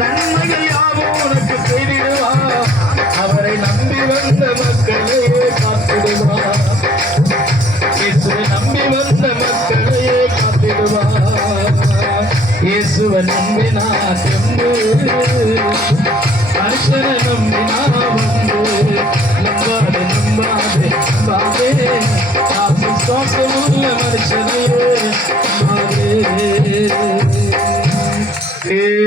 நன்மைகள் யாவும் உனக்கு செய்திடுவா. அவரை நம்பி வந்த மக்களையே காத்திடுவா. இயேசுவை நம்பி வந்த மக்களையே காத்திடுவா. இயேசுவை நம்பினா செம்பு, மனுஷனை நம்பினா வந்து. நம்பாதே நம்பாதே நம்பாதே, விசுவாசமுள்ள மனுஷனையே நம்பாதே.